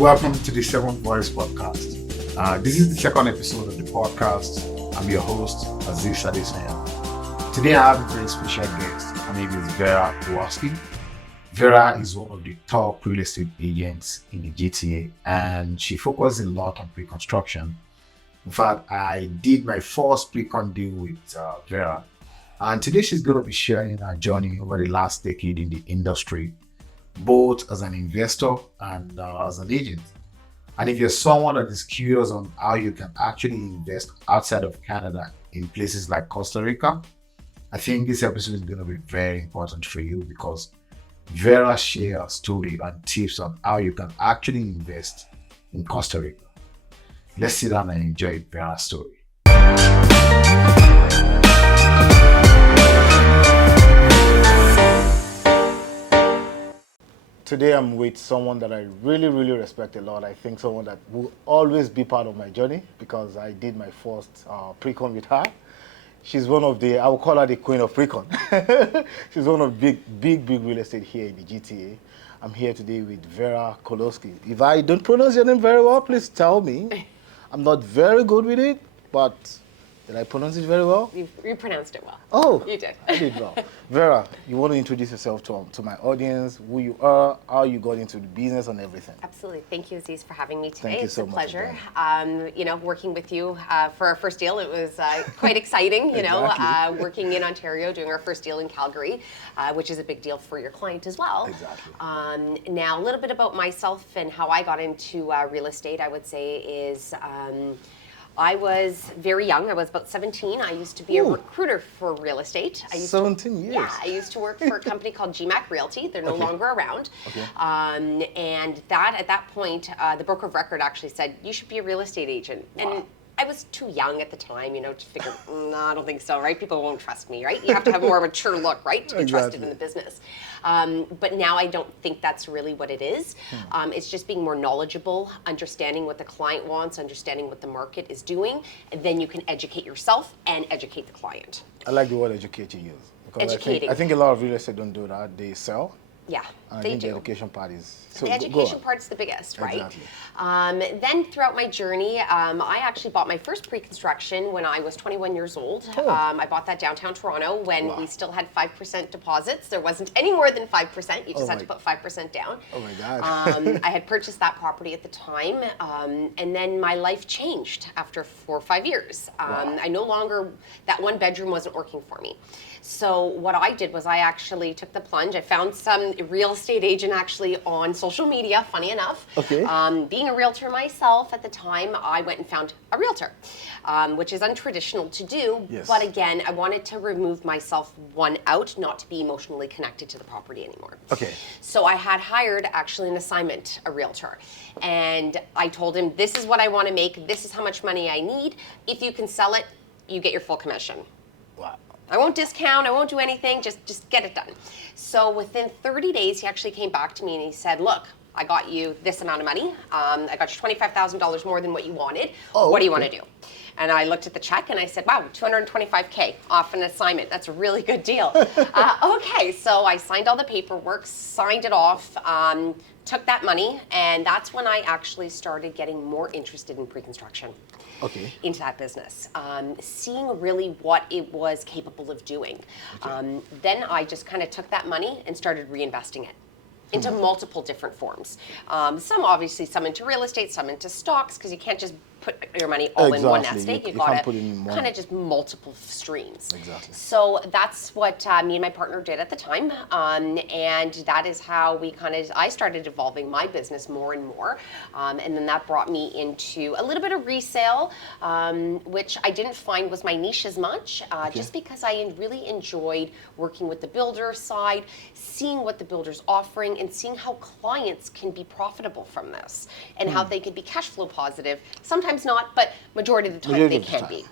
Welcome to the Seventh Voice podcast. This is the second episode of the podcast. I'm your host, Azeez. Today I have a very special guest. Her name is Vera Kowalsky. Vera is one of the top real estate agents in the GTA, and she focuses a lot on pre-construction. In fact, I did my first pre-con deal with Vera, and today she's going to be sharing her journey over the last decade in the industry, both as an investor and as an agent. And if you're someone that is curious on how you can actually invest outside of Canada in places like Costa Rica, I think this episode is going to be very important for you because Vera shares a story and tips on how you can actually invest in Costa Rica. Let's sit down and enjoy Vera's story. Today I'm with someone that I really respect a lot. I think someone that will always be part of my journey because I did my first pre-con with her. She's one of I will call her the queen of pre-con. She's one of big real estate here in the GTA. I'm here today with Vera Kowalsky. If I don't pronounce your name very well, please tell me. I'm not very good with it, but did I pronounce it very well? You pronounced it well. Oh, you did. I did well. Vera, you want to introduce yourself to my audience, who you are, how you got into the business and everything. Absolutely. Thank you, Azeez, for having me today. Thank you it's so a much pleasure. Working with you for our first deal, it was quite exciting, Exactly. Working in Ontario, doing our first deal in Calgary, which is a big deal for your client as well. Exactly. Now, a little bit about myself and how I got into real estate, I would say, is I was very young. I was about 17. I used to be a recruiter for real estate. 17 years? Yeah, I used to work for a company called GMAC Realty. They're no longer around. Okay. And at that point, the broker of record actually said, you should be a real estate agent. Wow. And I was too young at the time, to figure, no, I don't think so, right? People won't trust me, right? You have to have a more mature look, right, to be trusted in the business. But now I don't think that's really what it is. It's just being more knowledgeable, understanding what the client wants, understanding what the market is doing, and then you can educate yourself and educate the client. I like the word educate you use. Because Educating. I think a lot of real estate don't do that. They sell. Yeah, And I they think do. the education part is... So The education part's the biggest, right? Exactly. Then throughout my journey, I actually bought my first pre-construction when I was 21 years old. Oh. I bought that downtown Toronto when we still had 5% deposits. There wasn't any more than 5%. You just had to put 5% down. Oh my God. I had purchased that property at the time, and then my life changed after 4 or 5 years. I no longer, that one bedroom wasn't working for me. So what I did was I actually took the plunge. I found some real estate agent actually on social media, funny enough. Okay. Being a realtor myself at the time, I went and found a realtor, which is untraditional to do. Yes. But again, I wanted to remove myself out, not to be emotionally connected to the property anymore. Okay. So I had hired actually an assignment, a realtor. And I told him, this is what I want to make. This is how much money I need. If you can sell it, you get your full commission. Wow. I won't discount, I won't do anything, just get it done. So within 30 days, he actually came back to me and he said, look, I got you this amount of money. I got you $25,000 more than what you wanted. What do you want to do? And I looked at the check and I said, wow, $225K off an assignment. That's a really good deal. Okay, so I signed all the paperwork, signed it off, took that money, and that's when I actually started getting more interested in pre-construction. Okay. Into that business, seeing really what it was capable of doing. Okay. Then I just kind of took that money and started reinvesting it into multiple different forms. Some into real estate, some into stocks, because you can't just put your money all in one nest egg. You can't got put it in to one. kind of just multiple streams. Exactly. So that's what me and my partner did at the time, and that is how I started evolving my business more and more, and then that brought me into a little bit of resale, which I didn't find was my niche as much, just because I really enjoyed working with the builder side, seeing what the builder's offering, and seeing how clients can be profitable from this, and how they can be cash flow positive. Sometimes not, but majority of the time they can be.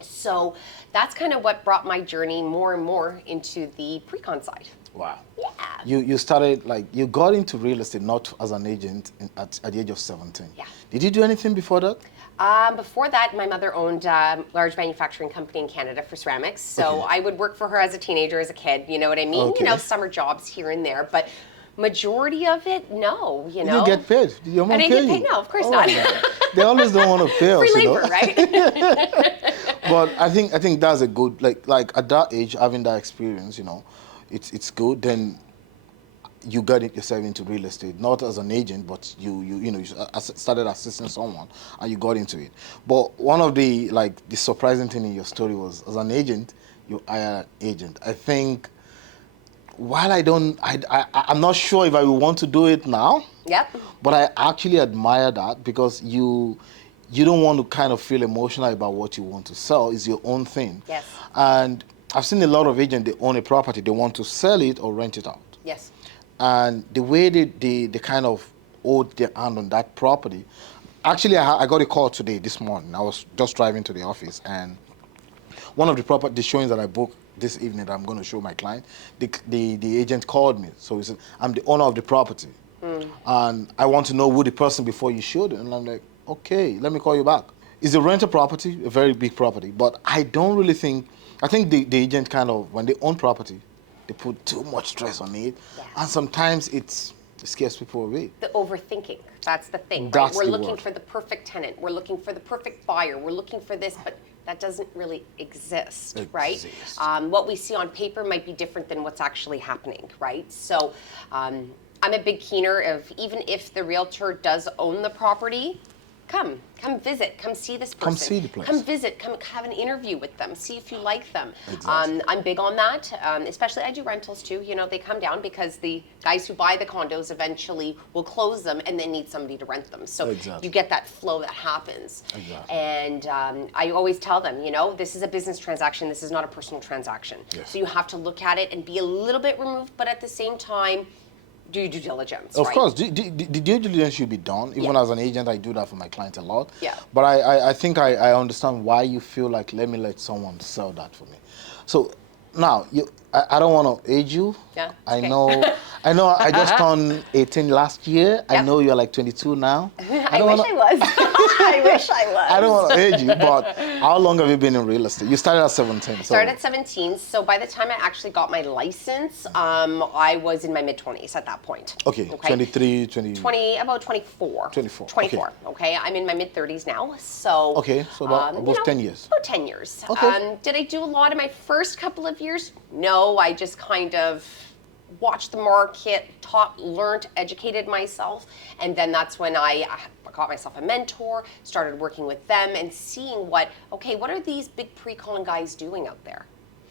So that's kind of what brought my journey more and more into the pre-con side. Wow. Yeah. You started, you got into real estate not as an agent at the age of 17. Yeah. Did you do anything before that? Before that, my mother owned a large manufacturing company in Canada for ceramics. So I would work for her as a teenager, as a kid, you know what I mean? Okay. Summer jobs here and there. But majority of it, no, you You know. didn't get paid. Did your mom I didn't pay get paid, you? no, of course Oh, not. man. They always don't want to pay us, Free you labor, know? right? But I think that's a good, like at that age, having that experience, you know, it's good. Then you got yourself into real estate, not as an agent, but you started assisting someone and you got into it. But one of the surprising thing in your story was, as an agent, you hire an agent. I think, while I'm not sure if I will want to do it now. Yep. But I actually admire that, because you don't want to kind of feel emotional about what you want to sell. It's your own thing. Yes. And I've seen a lot of agents, they own a property, they want to sell it or rent it out. Yes. And the way they kind of hold their hand on that property. Actually, I got a call this morning. I was just driving to the office, and one of the showings that I booked this evening that I'm going to show my client, the agent called me. So he said, I'm the owner of the property. And I want to know who the person before you showed it. And I'm like, okay, let me call you back. It's a rental property, a very big property, but I don't really think, I think the agent kind of, when they own property, they put too much stress on it. Yeah. And sometimes it scares people away. The overthinking, that's the thing, right? That's We're the looking word. for the perfect tenant. We're looking for the perfect buyer. We're looking for this, but that doesn't really exist, right? What we see on paper might be different than what's actually happening, right? So I'm a big keener of, even if the realtor does own the property, come visit, come see this person. Come see the place. Come visit, come have an interview with them, see if you like them. Exactly. I'm big on that, especially I do rentals too. You know, they come down because the guys who buy the condos eventually will close them and then need somebody to rent them. So Exactly. you get that flow that happens. Exactly. And I always tell them, you know, this is a business transaction, this is not a personal transaction. Yes. So you have to look at it and be a little bit removed, but at the same time, do your due diligence, Of right? course, the due diligence should be done. Even Yeah. as an agent, I do that for my clients a lot. Yeah. But I think I understand why you feel like, let someone sell that for me. So now, I don't want to age you. Yeah, I okay. know I just turned 18 last year. I Yep. know you're like 22 now. I wish I was. I wish I was. I don't want to age you, but how long have you been in real estate? You started at 17. Started at 17, so by the time I actually got my license, I was in my mid-20s at that point. Okay, 23, 20. About 24. 24, 24, okay. I'm in my mid-30s now, so... Okay, so about 10 years. About 10 years. Okay. Did I do a lot in my first couple of years? No, I just kind of watched the market, learned, educated myself, and then that's when I got myself a mentor, started working with them and seeing what are these big pre-con guys doing out there?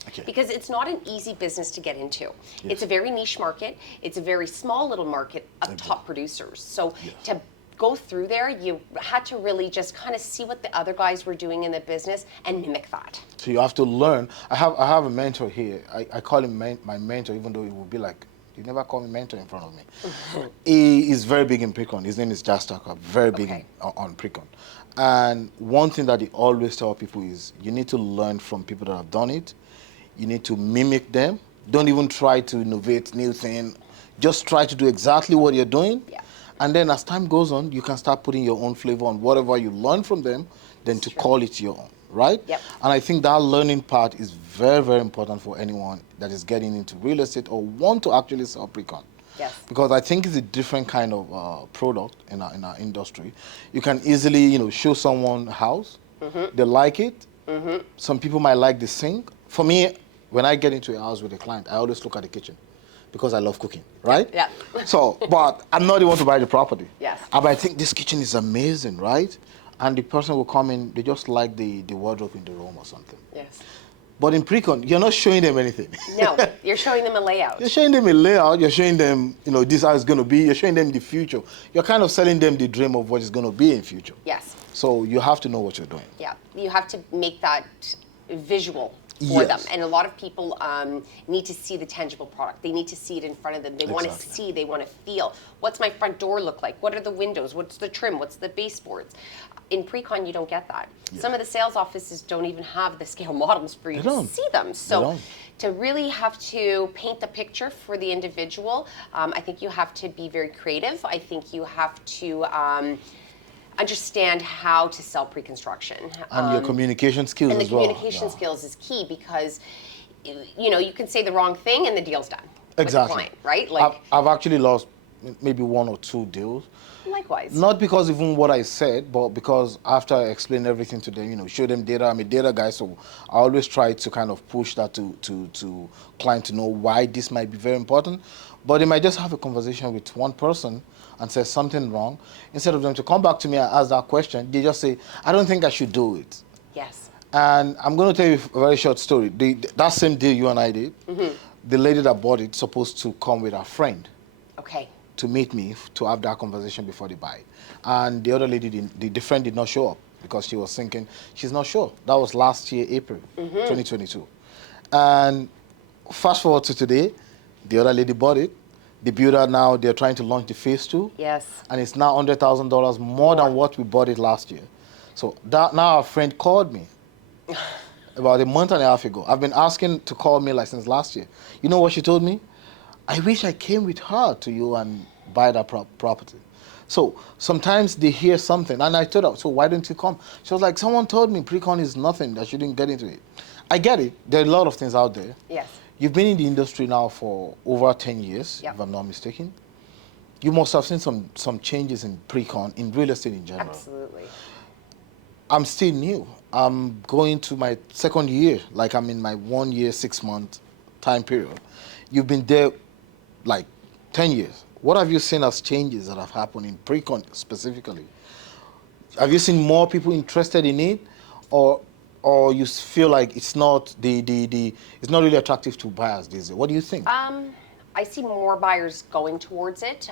Okay. Because it's not an easy business to get into. Yes. It's a very niche market. It's a very small little market of top producers. So to go through there, you had to really just kind of see what the other guys were doing in the business and mimic that. So you have to learn. I have a mentor here. I call him my mentor, even though it would be like, you never call me mentor in front of me. He is very big in pre-con. His name is Jastaka, very big on pre-con. And one thing that he always tell people is, you need to learn from people that have done it. You need to mimic them. Don't even try to innovate new thing. Just try to do exactly what you're doing. Yeah. And then as time goes on, you can start putting your own flavor on whatever you learn from them, then to call it your own, right? Yep. And I think that learning part is very, very important for anyone that is getting into real estate or want to actually sell pre-con. Yes. Because I think it's a different kind of product in our industry. You can easily, show someone a house, they like it. Some people might like the sink. For me, when I get into a house with a client, I always look at the kitchen, because I love cooking, right? Yeah. So, but I'm not the one to buy the property. Yes. But I think this kitchen is amazing, right? And the person will come in, they just like the wardrobe in the room or something. Yes. But in pre-con, you're not showing them anything. No, you're showing them a layout. You're showing them a layout, you're showing them, this is how it's going to be, you're showing them the future. You're kind of selling them the dream of what it's going to be in future. Yes. So you have to know what you're doing. Yeah, you have to make that visual for them. And a lot of people need to see the tangible product. They need to see it in front of them. They want to see, they want to feel. What's my front door look like? What are the windows? What's the trim? What's the baseboards? In pre-con, you don't get that. Yeah. Some of the sales offices don't even have the scale models for you to see them. So to really have to paint the picture for the individual, I think you have to be very creative. I think you have to understand how to sell pre-construction. And your communication skills as well. And the communication skills is key, because you can say the wrong thing and the deal's done. Exactly. with the client, right? I've actually lost maybe 1 or 2 deals. Likewise. Not because even what I said, but because after I explained everything to them, show them data. I'm a data guy, so I always try to kind of push that to client to know why this might be very important. But they might just have a conversation with one person and say something wrong. Instead of them to come back to me and ask that question, they just say, I don't think I should do it. Yes. And I'm going to tell you a very short story. That same deal you and I did, the lady that bought it supposed to come with her friend. Okay. To meet me to have that conversation before they buy it. And the other lady, the friend did not show up because she was thinking, she's not sure. That was last year, April 2022. And fast forward to today, the other lady bought it. The builder now, they're trying to launch the phase 2. Yes. And it's now $100,000 more than what we bought it last year. So now our friend called me about a month and a half ago. I've been asking to call me like since last year. You know what she told me? I wish I came with her to you and buy that property. So sometimes they hear something, and I told her, so why don't you come? She was like, someone told me pre-con is nothing, that you didn't get into it. I get it. There are a lot of things out there. Yes. You've been in the industry now for over 10 years, if I'm not mistaken. You must have seen some changes in pre-con, in real estate in general. Absolutely. I'm still new. I'm going to my 2nd year, like I'm in my 1 year, 6 month time period. You've been there like 10 years. What have you seen as changes that have happened in pre-con specifically? Have you seen more people interested in it, or you feel like it's not it's not really attractive to buyers these days? What do you think? I see more buyers going towards it.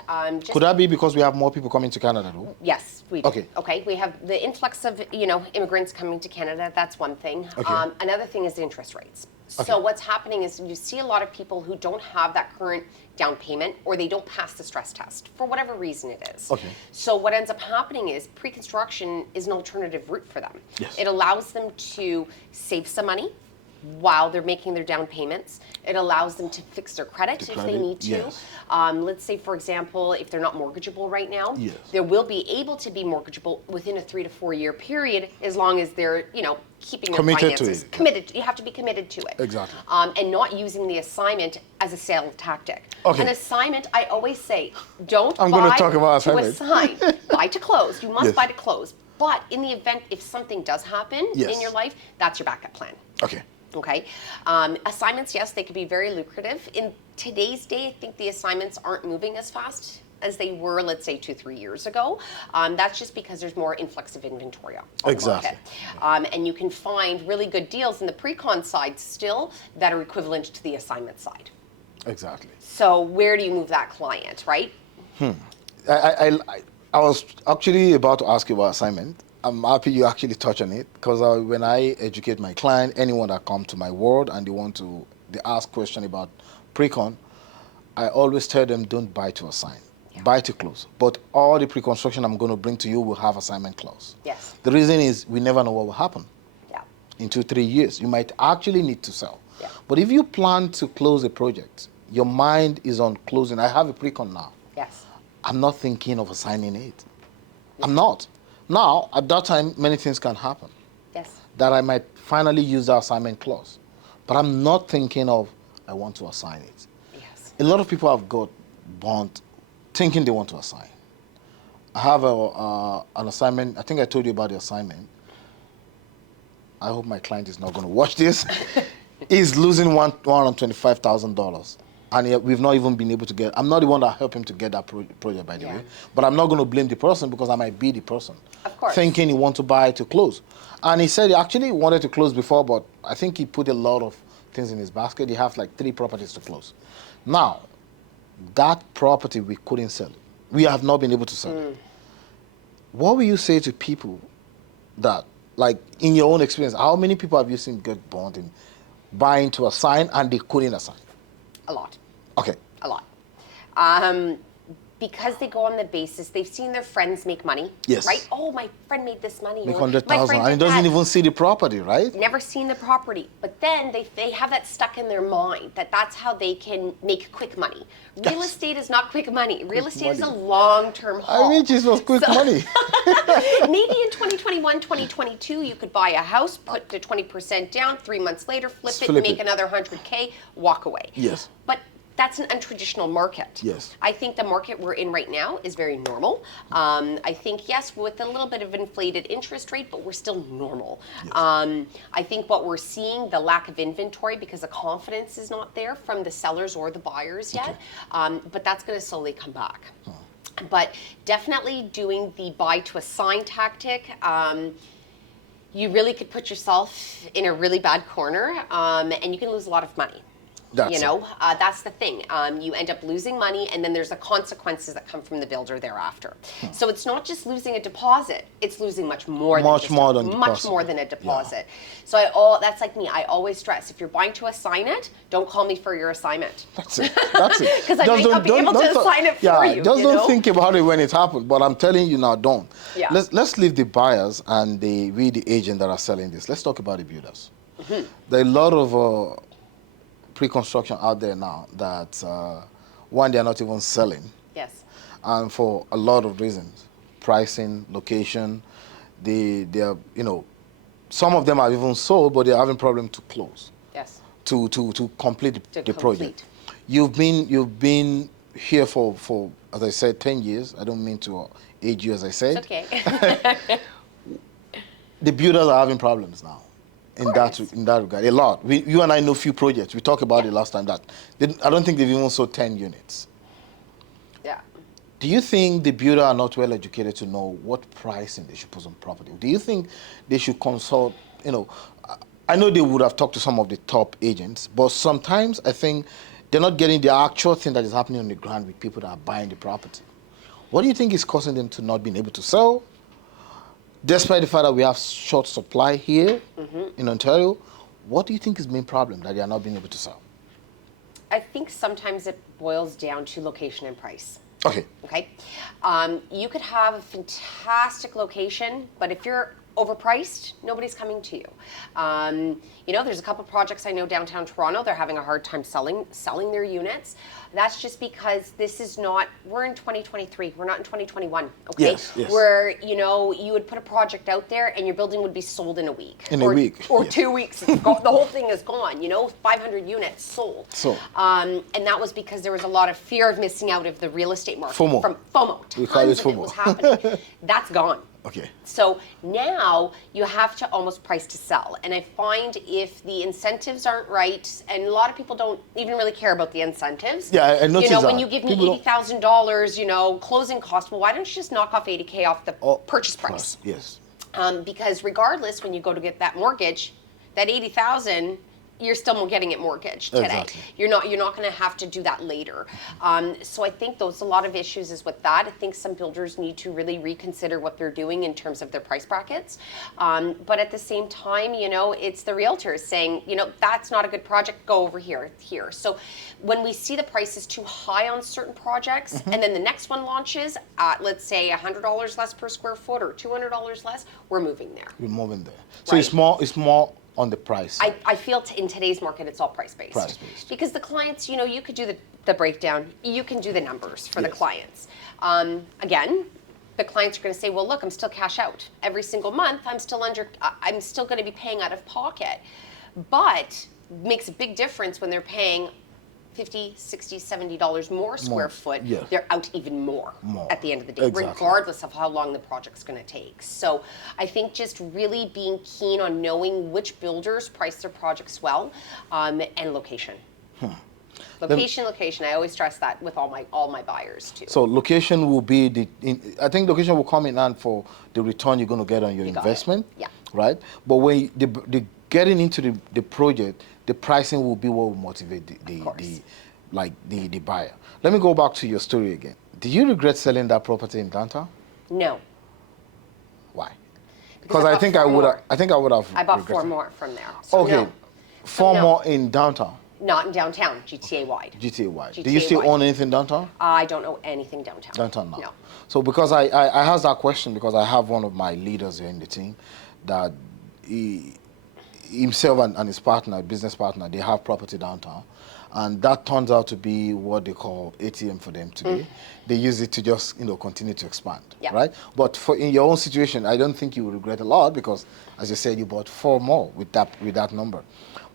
Could that be because we have more people coming to Canada, though? Yes, we do. Okay. We have the influx of immigrants coming to Canada. That's one thing. Okay. Another thing is the interest rates. Okay. So what's happening is you see a lot of people who don't have that current down payment, or they don't pass the stress test for whatever reason it is. Okay. So what ends up happening is pre-construction is an alternative route for them. Yes. It allows them to save some money while they're making their down payments. It allows them to fix their credit if they need to. Yes. Let's say, for example, if they're not mortgageable right now, Yes. they will be able to be mortgageable within a 3 to 4 year period, as long as they're, keeping their Committed to finances it. committed. You have to be committed to it. Exactly. And not using the assignment as a sale tactic. Okay. An assignment, I always say, don't I'm buy gonna talk about to assignment. assign. Buy to close. You must Yes. buy to close. But in the event if something does happen Yes. in your life, that's your backup plan. Okay. Okay. Assignments, yes, they could be very lucrative. In today's day, I think the assignments aren't moving as fast as they were, let's say, 2-3 years ago. That's just because there's more influx of inventory on the Exactly. market. And you can find really good deals in the pre-con side still that are equivalent to the assignment side. Exactly. So where do you move that client, right? I was actually about to ask you about assignment. I'm happy you actually touch on it, because when I educate my client, anyone that come to my world and they ask question about pre-con, I always tell them, don't buy to assign, buy to close. But all the pre-construction I'm going to bring to you will have assignment clause. Yes. The reason is we never know what will happen. Yeah. In 2-3 years, you might actually need to sell. Yeah. But if you plan to close a project, your mind is on closing. I have a pre-con now. Yes. I'm not thinking of assigning it. I'm not. Now, at that time, many things can happen. Yes. That I might finally use the assignment clause. But I'm not thinking of, I want to assign it. Yes. A lot of people have got bond thinking they want to assign. I have an assignment. I think I told you about the assignment. I hope my client is not going to watch this. He's losing $125,000. And we've not even been able to get, I'm not the one that helped him to get that project, by the way. But I'm not going to blame the person, because I might be the person. Of course. Thinking he wants to buy to close. And he said he actually wanted to close before, but I think he put a lot of things in his basket. He has like 3 properties to close. Now, that property, we couldn't sell it. We have not been able to sell it. What will you say to people that, like, in your own experience, how many people have you seen get bond in buying to assign and they couldn't assign? A lot. Okay. A lot. Because they go on the basis, they've seen their friends make money. Yes. Right? Oh, my friend made this money. Make or, my 100,000 friend and he did doesn't that. even see the property, right? Never seen the property. But then they have that stuck in their mind that that's how they can make quick money. Real Yes. estate is not quick money. Real estate is a money. long-term haul. I mean, it was quick money. Maybe in 2021, 2022, you could buy a house, put the 20% down, 3 months later, flip it, Flip make it. another 100K, walk away. Yes. But that's an untraditional market. Yes. I think the market we're in right now is very normal. I think, yes, with a little bit of inflated interest rate, but we're still normal. Yes. I think what we're seeing, the lack of inventory because the confidence is not there from the sellers or the buyers yet, but that's going to slowly come back. But definitely doing the buy to assign tactic, you really could put yourself in a really bad corner, and you can lose a lot of money. That's the thing. You end up losing money, and then there's the consequences that come from the builder thereafter. So it's not just losing a deposit; it's losing much more than a deposit. So that's like me. I always stress: if you're buying to assign it, don't call me for your assignment. That's it. That's it. Because I might not be able to assign it for you. Just don't think about it when it happens. But I'm telling you now, don't. Yeah. Let's leave the buyers and the agent that are selling this. Let's talk about the builders. There are a lot of pre-construction out there now that one, they're not even selling. Yes. And for a lot of reasons, pricing, location, they are, some of them are even sold, but they're having problem to close. Yes. To complete the project. You've been here for, as I said, 10 years. I don't mean to age you, as I said. It's okay. The builders are having problems now. In that regard, a lot. You and I know few projects. We talked about it last time. I don't think they've even sold 10 units. Yeah. Do you think the builder are not well educated to know what pricing they should put on property? Do you think they should consult? I know they would have talked to some of the top agents, but sometimes I think they're not getting the actual thing that is happening on the ground with people that are buying the property. What do you think is causing them to not being able to sell? Despite the fact that we have short supply here in Ontario, what do you think is the main problem that they are not being able to sell? I think sometimes it boils down to location and price. Okay. Okay. You could have a fantastic location, but if you're overpriced, nobody's coming to you. There's a couple projects I know downtown Toronto, they're having a hard time selling their units. That's just because we're in 2023, we're not in 2021, okay? Yes. Where, you would put a project out there and your building would be sold in a week. Or 2 weeks. The whole thing is gone, 500 units sold. And that was because there was a lot of fear of missing out of the real estate market. FOMO. FOMO. We call it FOMO. It was happening. That's gone. Okay. So now you have to almost price to sell. And I find if the incentives aren't right, and a lot of people don't even really care about the incentives. Yeah, I noticed that. When you give me $80,000, closing cost, well, why don't you just knock off $80K off the purchase price? Yes. Because regardless, when you go to get that mortgage, that $80,000, you're still getting it mortgaged today. Exactly. You're not going to have to do that later. So I think there's a lot of issues is with that. I think some builders need to really reconsider what they're doing in terms of their price brackets. But at the same time, it's the realtors saying, that's not a good project, go over here. So when we see the prices too high on certain projects, and then the next one launches at, let's say, $100 less per square foot or $200 less, we're moving there. We're moving there. So it's more on the price. I feel in today's market, it's all price-based. Price-based. Because the clients, you could do the breakdown, you can do the numbers for the clients. Again, the clients are going to say, well, look, I'm still cash out. Every single month, I'm still going to be paying out of pocket. But makes a big difference when they're paying $50, $60, $70 more square foot, they're out even more at the end of the day, regardless of how long the project's going to take. So I think just really being keen on knowing which builders price their projects well, and location. Location. I always stress that with all my buyers too. So location will be I think location will come in hand for the return you're going to get on your investment. Yeah. Right? But when the getting into the project, the pricing will be what will motivate the buyer. Let me go back to your story again. Did you regret selling that property in downtown? No. Why? Because I think I would have. I bought 4 more from there. So okay. No. 4 more in downtown. Not in downtown, GTA wide. GTA wide. Do you still own anything downtown? I don't own anything downtown. Downtown now. No. So because I asked that question because I have one of my leaders here in the team that himself and his business partner, they have property downtown. And that turns out to be what they call ATM for them today. They use it to just continue to expand, right? But in your own situation, I don't think you will regret a lot because, as you said, you bought 4 more with that number.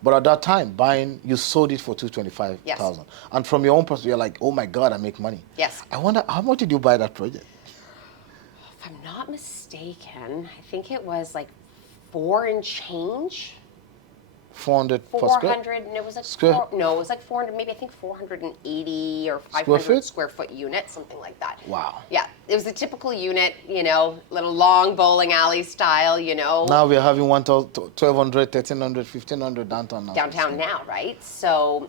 But at that time, buying, you sold it for 225,000. Yes. And from your own perspective, you're like, oh my God, I make money. Yes. I wonder, how much did you buy that project? If I'm not mistaken, I think it was like 4 and change. 400 per square? 400, and it was like Square- no, it was like 400, maybe I think 480 or 500 Square square foot? foot unit, something like that. Wow. Yeah, it was a typical unit, you know, little long bowling alley style, you know. Now we're having 1,200, 1,300, 1,500 downtown now. Downtown now, right? So,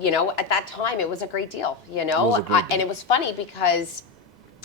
you know, at that time it was a great deal, you know. It was a great deal. And it was funny because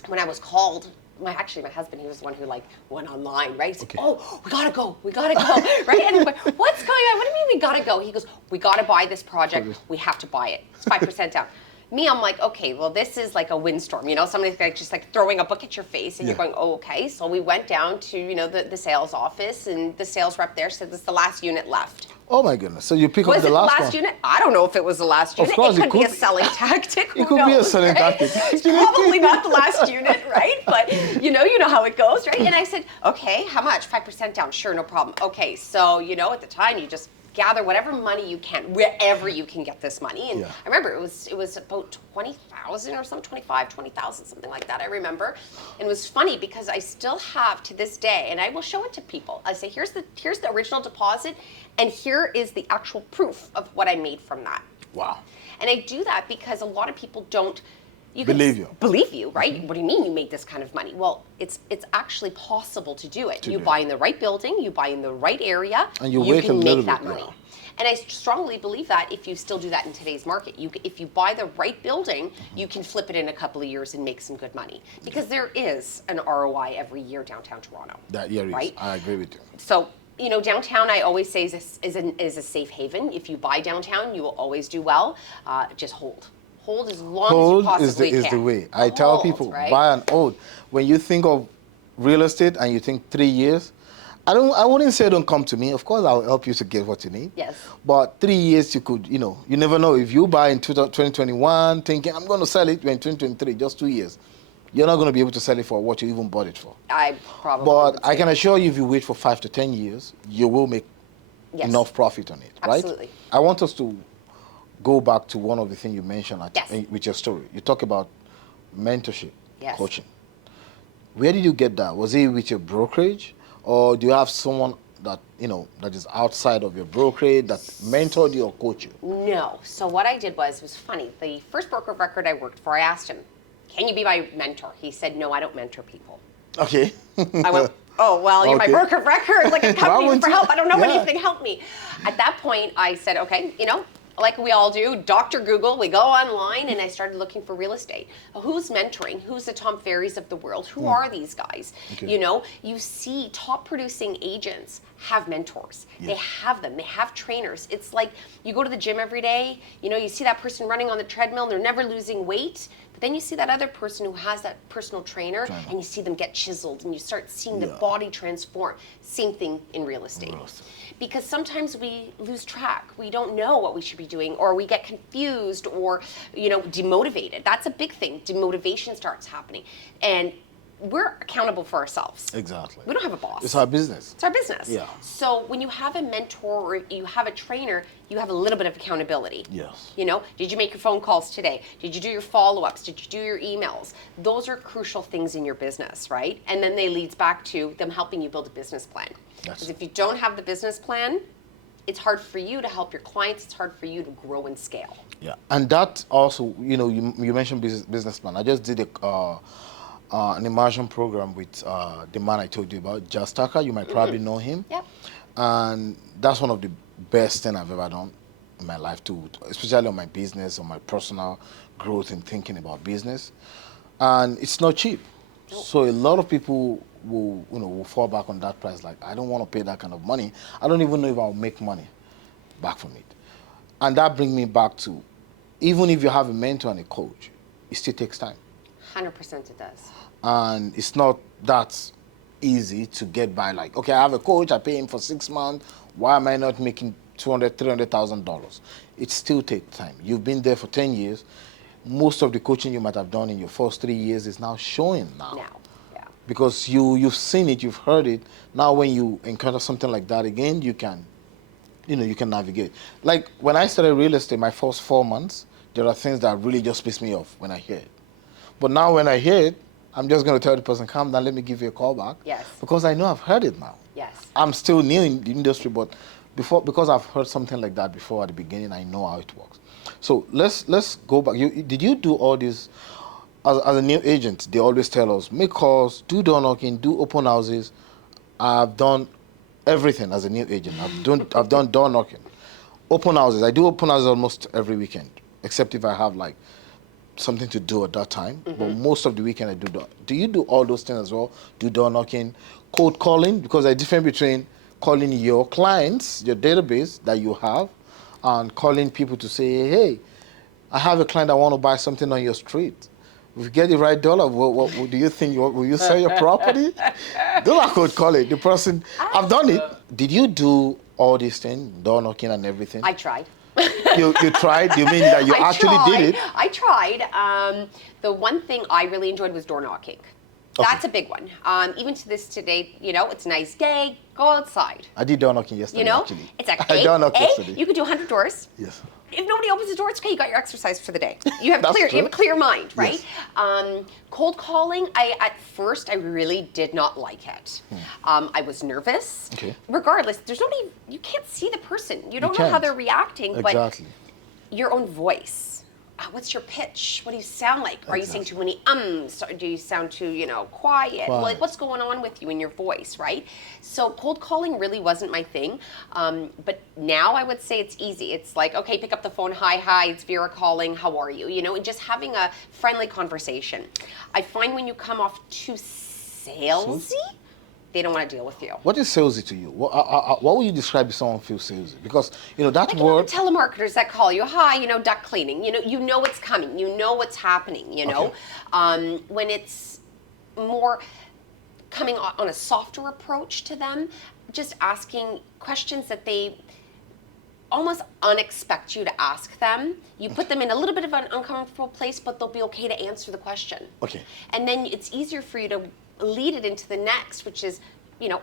when I was called, my husband, he was the one who like went online, right? He said, oh, we gotta go, right? And I'm like, what's going on? What do you mean we gotta go? He goes, we gotta buy this project. We have to buy it. It's 5% down. Me, I'm like, okay, well, this is like a windstorm, you know, somebody's like just like throwing a book at your face and you're going, oh, okay. So we went down to, you know, the sales office and the sales rep there said, this is the last unit left. Oh my goodness. So you pick up Was the it the last last one? unit? I don't know if it was the last unit. course, it could be a selling tactic. It could be a selling tactic. It's probably not the last unit, right? But you know how it goes, right? And I said, okay, how much? 5% down. Sure, no problem. Okay, so you know, at the time, you just gather whatever money you can, wherever you can get this money. And I remember it was about 20,000 or something, 25, 20,000, something like that. I remember. And it was funny because I still have to this day, and I will show it to people. I say, here's the original deposit, and here is the actual proof of what I made from that. Wow. And I do that because a lot of people don't Believe you. Believe you, right? What do you mean you made this kind of money? Well, it's actually possible to do it. You buy in the right building, you buy in the right area, and you wait can a little make that bit, money. And I strongly believe that if you still do that in today's market, if you buy the right building, you can flip it in a couple of years and make some good money. Because there is an ROI every year downtown Toronto. Right? I agree with you. So, you know, downtown, I always say is a safe haven. If you buy downtown, you will always do well. Just hold. Hold as long as you possibly can. Hold is the way. I tell people, right? buy and hold. When you think of real estate and you think 3 years, I wouldn't say don't come to me. Of course, I'll help you to get what you need. Yes. But 3 years, you could, you know, you never know. If you buy in 2021 thinking, I'm going to sell it in 2023, just 2 years, you're not going to be able to sell it for what you even bought it for. I probably But I can assure you, if you wait for 5 to 10 years, you will make enough profit on it, right? Absolutely. I want us to go back to one of the things you mentioned Yes. with your story. You talk about mentorship, Yes. coaching. Where did you get that? Was it with your brokerage, or do you have someone that, you know, that is outside of your brokerage that mentored you or coached you? No. So what I did was funny. The first broker of record I worked for, I asked him, can you be my mentor? He said, no, I don't mentor people. Okay. I went, oh, well, you're my broker of record. Like, I'm coming for help. I don't know anything. Help me. At that point, I said, okay, you know, like we all do, Dr. Google, we go online, and I started looking for real estate. Who's mentoring? Who's the Tom Ferrys of the world? Who are these guys? Okay. You know, you see top producing agents have mentors. Yes. They have them. They have trainers. It's like you go to the gym every day, you know, you see that person running on the treadmill, and they're never losing weight. But then you see that other person who has that personal trainer, and you see them get chiseled, and you start seeing the body transform. Same thing in real estate. Because sometimes we lose track. We don't know what we should be doing, or we get confused, or, you know, demotivated. That's a big thing. Demotivation starts happening. And we're accountable for ourselves. Exactly. We don't have a boss. It's our business. It's our business. Yeah. So when you have a mentor or you have a trainer, you have a little bit of accountability. Yes. You know, did you make your phone calls today? Did you do your follow-ups? Did you do your emails? Those are crucial things in your business, right? And then they leads back to them helping you build a business plan. Because if you don't have the business plan, it's hard for you to help your clients. It's hard for you to grow and scale. Yeah. And that also, you know, you mentioned business plan. I just did an immersion program with the man I told you about, Jastaka. You might probably know him. Yep. And that's one of the best things I've ever done in my life too, especially on my business, on my personal growth and thinking about business. And it's not cheap. Nope. So a lot of people will fall back on that price. Like, I don't want to pay that kind of money. I don't even know if I'll make money back from it. And that brings me back to, even if you have a mentor and a coach, it still takes time. 100% it does. And it's not that easy to get by. Like, okay, I have a coach, I pay him for 6 months. Why am I not making $200,000, $300,000? It still takes time. You've been there for 10 years. Most of the coaching you might have done in your first 3 years is now showing now. Yeah. Because you've seen it, you've heard it. Now when you encounter something like that again, you can you can navigate. Like when I started real estate, my first 4 months, there are things that really just piss me off when I hear it. But now when I hear it, I'm just going to tell the person, calm down, let me give you a call back. Yes. Because I know I've heard it now. Yes. I'm still new in the industry, but because I've heard something like that before at the beginning, I know how it works. So let's go back. Did you do all this as a new agent? They always tell us, make calls, do door knocking, do open houses. I've done everything as a new agent. I've done door knocking, open houses. I do open houses almost every weekend, except if I have like something to do at that time. But most of the weekend I do door. Do you do all those things as well? Do door knocking, cold calling? Because there's a difference between calling your clients, your database that you have, and calling people to say, hey, I have a client that want to buy something on your street. If you get the right dollar, what do you think? Will you sell your property? Those are cold calling. The person, I've done it. Did you do all these things, door knocking and everything? I tried. You tried? You mean that you actually did it? I tried. The one thing I really enjoyed was door knocking. That's a big one. Even to this today, it's a nice day. Go outside. I did door knocking yesterday, actually. It's like, I door knocked yesterday. You could do 100 doors. Yes. If nobody opens the door, it's okay. You got your exercise for the day. You have That's you true. have a clear mind, right? Yes. Cold calling, at first I really did not like it. I was nervous. Okay. Regardless, you can't see the person. You don't know how can't. they're reacting, Exactly. but your own voice. What's your pitch? What do you sound like? Are you saying too many ums? Or do you sound too, quiet? Like, what's going on with you in your voice, right? So cold calling really wasn't my thing. But now I would say it's easy. It's like, okay, pick up the phone. Hi, it's Vera calling. How are you? And just having a friendly conversation. I find when you come off too salesy, they don't want to deal with you. What is salesy to you? What would you describe if someone feels salesy? Because, that Like, word... the telemarketers that call you, hi, duck cleaning. You know what's coming. You know what's happening, Okay. When it's more coming on a softer approach to them, just asking questions that they almost unexpect you to ask them. You put them in a little bit of an uncomfortable place, but they'll be okay to answer the question. Okay. And then it's easier for you to lead it into the next, which is,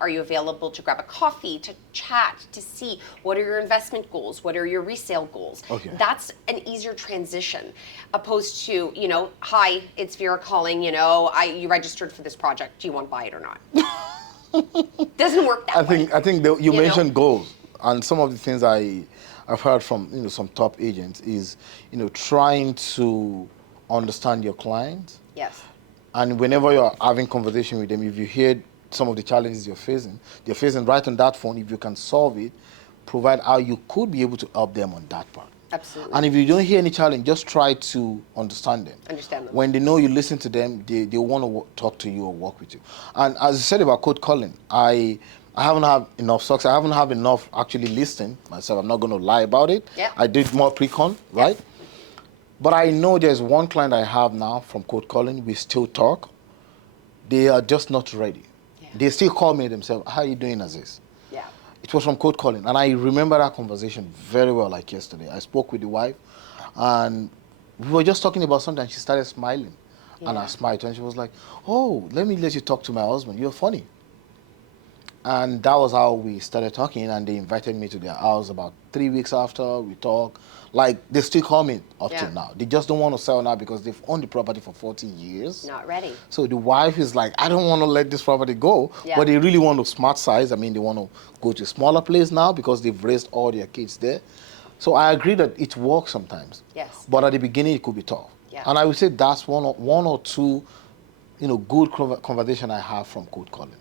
are you available to grab a coffee, to chat, to see what are your investment goals, what are your resale goals? Okay. That's an easier transition, opposed to, hi, it's Vera calling, you registered for this project. Do you want to buy it or not? Doesn't work that way. I think you mentioned goals, and some of the things I've heard from some top agents is trying to understand your client. Yes. And whenever you're having conversation with them, if you hear some of the challenges they're facing right on that phone, if you can solve it, provide how you could be able to help them on that part. Absolutely. And if you don't hear any challenge, just try to understand them. Understand them. When they know you listen to them, they want to talk to you or work with you. And as you said about cold calling, I haven't had enough success. I haven't had enough actually listening myself. I'm not going to lie about it. Yeah. I did more pre-con, right? But I know there's one client I have now from cold calling. We still talk. They are just not ready. Yeah. They still call me themselves. How are you doing, Azeez? Yeah. It was from cold calling. And I remember that conversation very well, like yesterday. I spoke with the wife, and we were just talking about something, and she started smiling. Yeah. And I smiled, and she was like, oh, let me let you talk to my husband. You're funny. And that was how we started talking, and they invited me to their house about 3 weeks after. We talked. Like, they still call me up till now. They just don't want to sell now because they've owned the property for 40 years. Not ready. So the wife is like, I don't want to let this property go. Yeah. But they really want to smart size. I mean, they want to go to a smaller place now because they've raised all their kids there. So I agree that it works sometimes. Yes. But at the beginning, it could be tough. Yeah. And I would say that's one or two, good conversation I have from cold calling.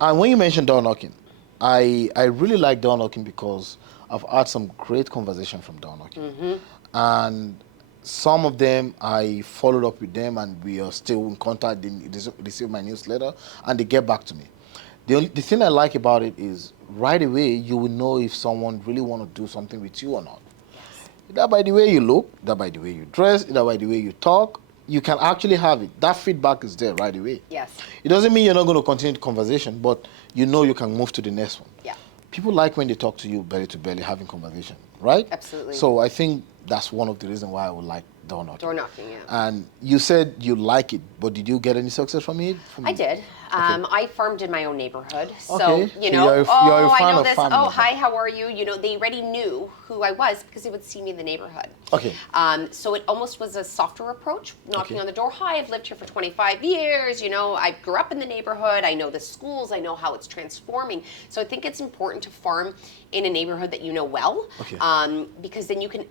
And when you mentioned door knocking, I really like door knocking because I've had some great conversation from door knocking. Mm-hmm. And some of them, I followed up with them, and we are still in contact. They receive my newsletter, and they get back to me. The thing I like about it is right away, you will know if someone really want to do something with you or not. Yes. That by the way you look, that by the way you dress, that by the way you talk, you can actually have it. That feedback is there right away. Yes. It doesn't mean you're not going to continue the conversation, but you know you can move to the next one. Yeah. People like when they talk to you belly to belly, having conversation, right? Absolutely. So I think that's one of the reasons why I would like door knocking. Door knocking, yeah. And you said you like it, but did you get any success from it? I did. I farmed in my own neighborhood. So, Okay. you So know, you're a I fan know of this. farming Oh, as well. hi, how are you? You know, they already knew who I was because they would see me in the neighborhood. Okay. So it almost was a softer approach, knocking Okay. on the door. Hi, I've lived here for 25 years. You know, I grew up in the neighborhood. I know the schools. I know how it's transforming. So I think it's important to farm in a neighborhood that you know well, Okay. because then you can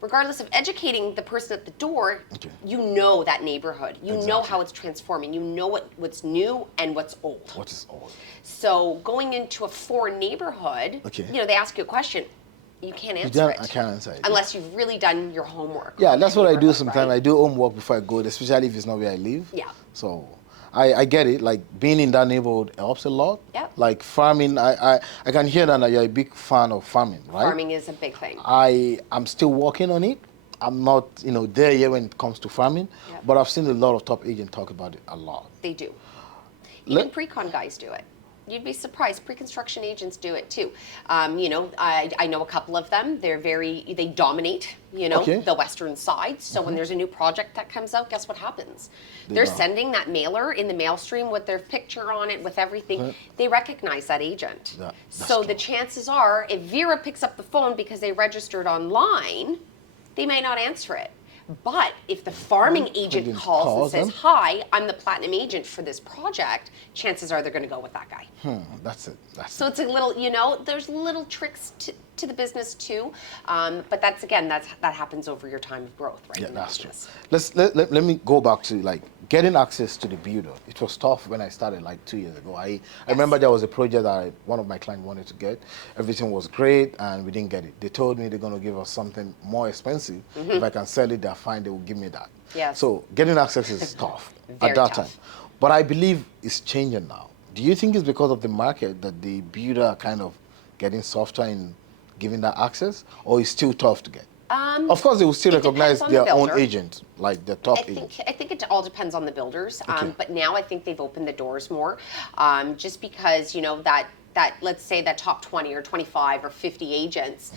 regardless of educating the person at the door, Okay. you know that neighborhood. You know Exactly. how it's transforming. You know what's new and what's old. What is old? So going into a foreign neighborhood, Okay. you know, they ask you a question, you can't answer don't- it. I can't answer it. Unless you've really done your homework. Yeah, on that's the what I do neighborhood, sometimes. right? I do homework before I go, especially if it's not where I live. Yeah. So I get it. Like being in that neighborhood helps a lot. Yeah. Like farming, I can hear that you're a big fan of farming, right? Farming is a big thing. I'm still working on it. I'm not, there yet when it comes to farming, Yep. but I've seen a lot of top agents talk about it a lot. They do. Let- Even pre-con guys do it. You'd be surprised. Pre-construction agents do it too. I know a couple of them. They dominate, Okay. the western side. So when there's a new project that comes out, guess what happens? They're go. sending that mailer in the mail stream with their picture on it, with everything. Okay. They recognize that agent. That's So the true. chances are, if Vera picks up the phone because they registered online, they may not answer it. But if the farming agent Agent calls and calls says, them. hi, I'm the platinum agent for this project, chances are they're going to go with that guy. That's it. So it's a little, there's little tricks to the business too. But that happens over your time of growth, right? Yeah, in the that's true. business. Let me go back to getting access to the builder. It was tough when I started 2 years ago. I remember there was a project that one of my clients wanted to get. Everything was great and we didn't get it. They told me they're going to give us something more expensive. If I can sell it, they're fine. They will give me that. Yes. So getting access is tough Very at that tough. time. But I believe it's changing now. Do you think it's because of the market that the builder are kind of getting softer in giving that access, or it's still tough to get? Of course, they will still it recognize depends on the their own builder. agent, like the top agent. I think it all depends on the builders, Okay. but now I think they've opened the doors more, just because that let's say that top 20 or 25 or 50 agents,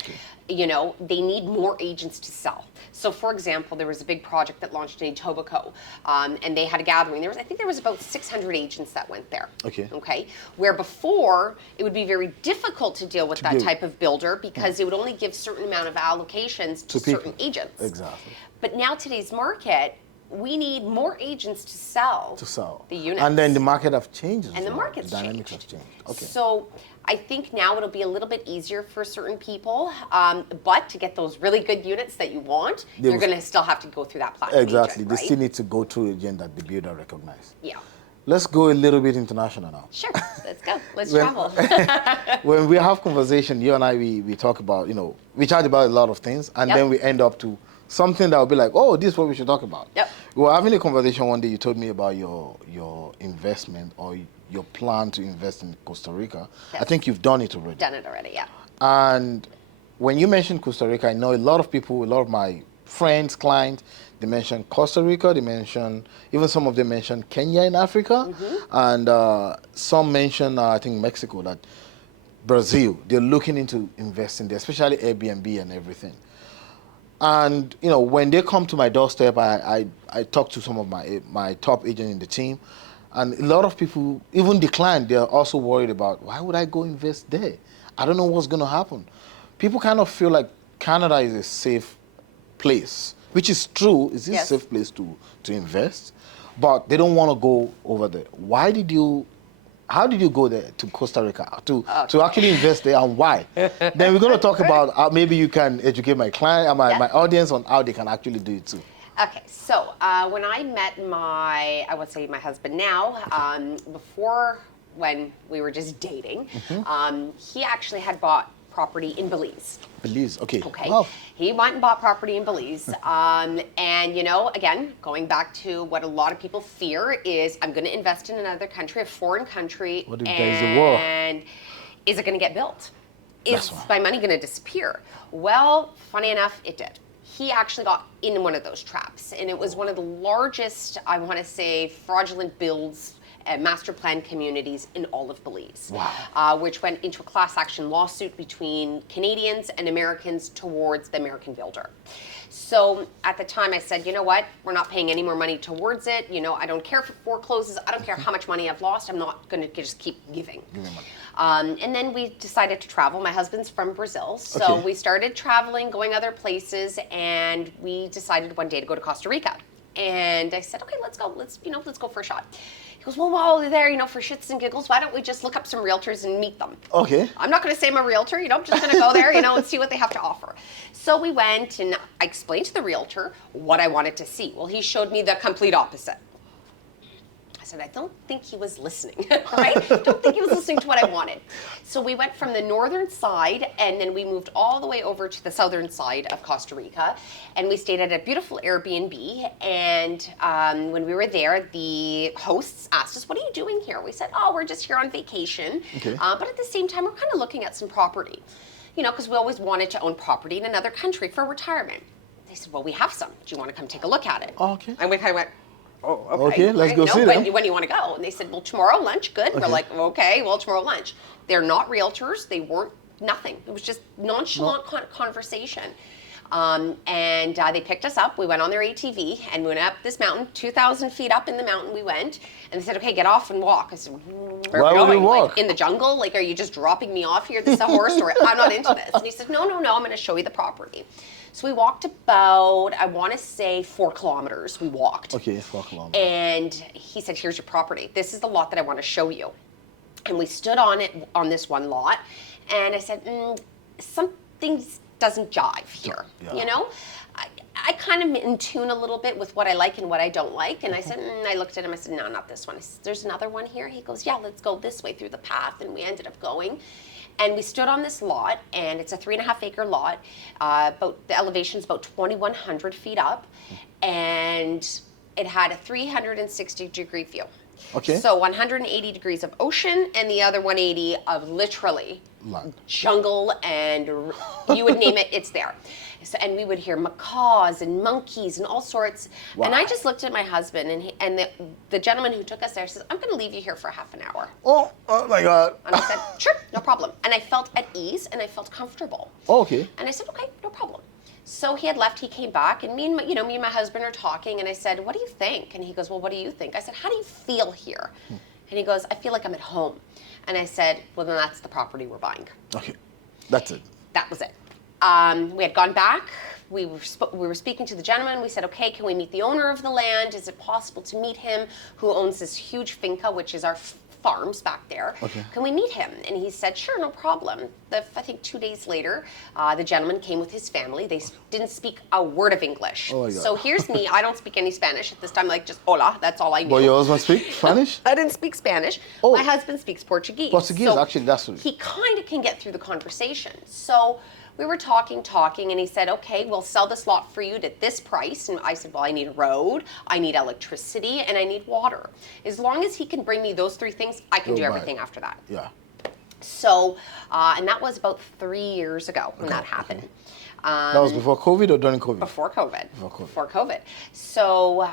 they need more agents to sell. So for example, there was a big project that launched in Etobicoke, and they had a gathering. I think there was about 600 agents that went there. Okay. Okay. Where before it would be very difficult to deal with that deal- type of builder because it would only give certain amount of allocations to people. certain agents. Exactly. But now today's market, we need more agents to sell the units. And then the market have changed as And the well. market's The dynamics changed. have changed. Okay. So I think now it'll be a little bit easier for certain people, but to get those really good units that you want, you're going to still have to go through that platinum Exactly. agent, They right? still need to go through agent that the builder recognize. Yeah. Let's go a little bit international now. Sure. Let's go. Let's When- travel. When we have conversation, you and I, we talk about, we chat about a lot of things, and Yep. then we end up to something that will be like, oh, this is what we should talk about. Yep. We were having a conversation one day. You told me about your investment or your plan to invest in Costa Rica. Yes. I think you've done it already. Done it already, yeah. And when you mentioned Costa Rica, I know a lot of people, a lot of my friends, clients, they mention Costa Rica, even some of them mention Kenya in Africa, and some mention, I think, Mexico, that Brazil, they're looking into investing there, especially Airbnb and everything. And, when they come to my doorstep, I talk to some of my top agents in the team, and a lot of people, even the client, they're also worried about, why would I go invest there? I don't know what's going to happen. People kind of feel like Canada is a safe place, which is true. It's a Yes. safe place to invest, but they don't want to go over there. How did you go there to Costa Rica to actually invest there, and why? Then we're going to talk about maybe you can educate my client, my audience on how they can actually do it too. Okay, so when I met my husband now, before when we were just dating, he actually had bought property in Belize. Belize, okay. Okay. Wow. He went and bought property in Belize. And, again, going back to what a lot of people fear is I'm going to invest in another country, a foreign country. What if there is a war? And is it going to get built? That's Is right. my money going to disappear? Well, funny enough, it did. He actually got in one of those traps. And it was one of the largest, I want to say, fraudulent builds master plan communities in all of Belize. Wow. Which went into a class action lawsuit between Canadians and Americans towards the American builder. So at the time I said, you know what, we're not paying any more money towards it. You know, I don't care if it forecloses. I don't care how much money I've lost. I'm not going to just keep giving. And then we decided to travel. My husband's from Brazil. So we started traveling, going other places, and we decided one day to go to Costa Rica. And I said, okay, let's go. Let's go for a shot. He goes, well, while we're there, you know, for shits and giggles, why don't we just look up some realtors and meet them? Okay. I'm not going to say I'm a realtor, you know, I'm just going to go there, you know, and see what they have to offer. So we went, and I explained to the realtor what I wanted to see. Well, he showed me the complete opposite. I said, I don't think he was listening, right? I don't think he was listening to what I wanted. So we went from the northern side, and then we moved all the way over to the southern side of Costa Rica, and we stayed at a beautiful Airbnb. And when we were there, the hosts asked us, what are you doing here? We said, oh, we're just here on vacation. Okay. But at the same time, we're kind of looking at some property, you know, because we always wanted to own property in another country for retirement. They said, well, we have some. Do you want to come take a look at it? Okay. And we kind of went, oh, Okay, let's go see when, them. when do you want to go? And they said, well, tomorrow lunch, good. We're like, okay, well, tomorrow lunch. They're not realtors. They weren't nothing. It was just nonchalant conversation. And they picked us up. We went on their ATV and we went up this mountain, 2,000 feet up in the mountain we went. And they said, okay, get off and walk. I said, where are we Why would we going? walk? Like, in the jungle? Like, are you just dropping me off here? This is a horse story. I'm not into this. And he said, no, I'm going to show you the property. So we walked about, I want to say 4 kilometers we walked. Okay, 4 kilometers. And he said, here's your property. This is the lot that I want to show you. And we stood on it, on this one lot. And I said, something doesn't jive here, you know? I kind of in tune a little bit with what I like and what I don't like. And I said, I looked at him, I said, no, not this one. I said, there's another one here. He goes, yeah, let's go this way through the path. And we ended up going. And we stood on this lot, and it's a 3.5 acre lot. About the elevation's about 2,100 feet up, and it had a 360 degree view. Okay. So 180 degrees of ocean, and the other 180 of literally jungle, and you would name it, it's there. So, and we would hear macaws and monkeys and all sorts. Wow. And I just looked at my husband, and the gentleman who took us there says, I'm going to leave you here for half an hour. Oh my God. And I said, sure, no problem. And I felt at ease and I felt comfortable. Oh, okay. And I said, okay, no problem. So he had left, he came back, and me and my husband are talking, and I said, what do you think? And he goes, well, what do you think? I said, how do you feel here? And he goes, I feel like I'm at home. And I said, well, then that's the property we're buying. Okay, that's it. That was it. We had gone back. We were speaking to the gentleman. We said, okay, can we meet the owner of the land? Is it possible to meet him, who owns this huge finca, which is our farms back there? Okay. Can we meet him? And he said, sure, no problem. I think 2 days later, the gentleman came with his family. They didn't speak a word of English. Oh my God. So here's me. I don't speak any Spanish at this time. Like, just hola. That's all I knew. Well, your husband speak Spanish? I didn't speak Spanish. Oh. My husband speaks Portuguese. Portuguese, So actually, that's what. he kind of can get through the conversation. So we were talking, and he said, okay, we'll sell this lot for you at this price. And I said, well, I need a road, I need electricity, and I need water. As long as he can bring me those 3 things, I can do everything after that. Yeah. So, and that was about 3 years ago when that happened. That was before COVID or during COVID? Before COVID. Before COVID. So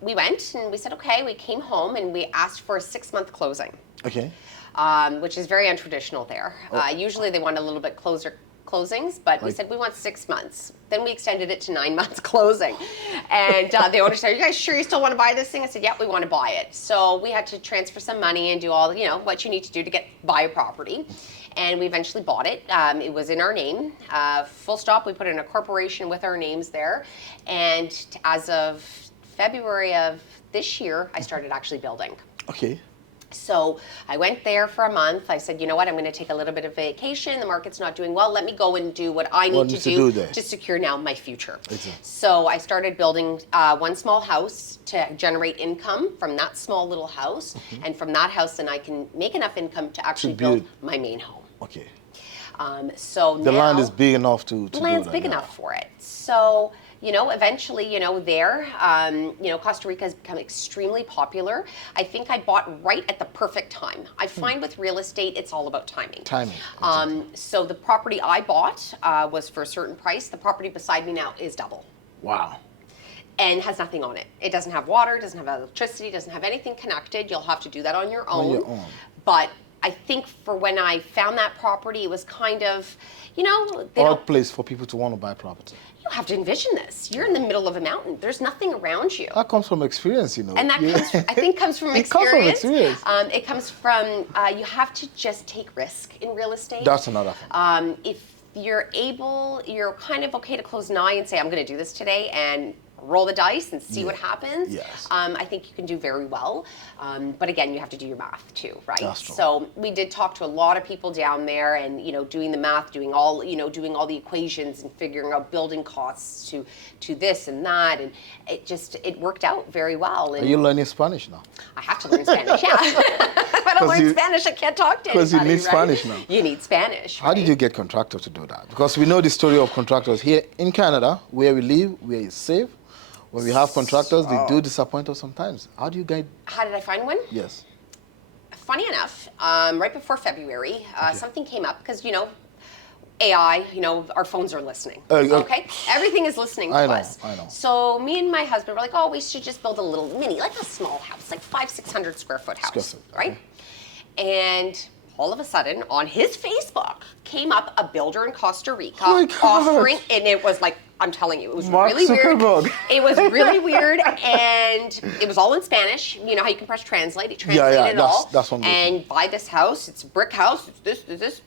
we went and we said, okay, we came home and we asked for a 6-month closing. Okay. Which is very untraditional there. Usually they want a little bit closer closings, but we said we want 6 months. Then we extended it to 9 months closing. And the owner said, are you guys sure you still want to buy this thing? I said, yeah, we want to buy it. So we had to transfer some money and do all, what you need to do to buy a property. And we eventually bought it. It was in our name. Full stop, we put in a corporation with our names there. And as of February of this year, I started actually building. Okay. So I went there for a month. I said, you know what, I'm going to take a little bit of vacation. The market's not doing well. Let me go and do what I need to do to secure now my future. Exactly. So I started building one small house to generate income from that small little house. And from that house, then I can make enough income to actually build my main home. Okay. So the land is big enough to the land's big enough for it. So, eventually, there, Costa Rica has become extremely popular. I think I bought right at the perfect time. I find with real estate, it's all about timing. Timing. So the property I bought was for a certain price. The property beside me now is double. Wow. and has nothing on it. It doesn't have water, doesn't have electricity, doesn't have anything connected. You'll have to do that on your own. On your own. But I think for when I found that property, it was kind of, you know, they Odd don't, place for people to want to buy property. you have to envision this. You're in the middle of a mountain. There's nothing around you. That comes from experience, you know. And that comes, I think, comes from It comes from experience. experience. It comes from you have to just take risk in real estate. That's another thing. If you're able, you're kind of okay to close an eye and say, I'm going to do this today and roll the dice and see what happens. Yes. I think you can do very well. But again, you have to do your math too, right? That's true. So we did talk to a lot of people down there and, you know, doing the math, doing all the equations and figuring out building costs to this and that. And it worked out very well. And Are you learning Spanish now? I have to learn Spanish, yeah. If I don't learn Spanish, I can't talk to anybody, Because you need right? Spanish now. You need Spanish. How did you get contractors to do that? Because we know the story of contractors here in Canada, where we live, where it's safe. When we have contractors, they do disappoint us sometimes. How do you guide? How did I find one? Yes. Funny enough, right before February, something came up because, you know, AI, you know, our phones are listening. Okay? Everything is listening to us. I know. So me and my husband were like, oh, we should just build a little mini, like a small house, like 500-600 square foot house. Square foot, right? And all of a sudden, on his Facebook, came up a builder in Costa Rica Oh my God. offering, and it was like, I'm telling you, it was Mark really Zuckerberg. weird. It was really weird, and it was all in Spanish. You know how you can press translate? It translated it all. That's one good thing. And buy this house, it's a brick house, it's this.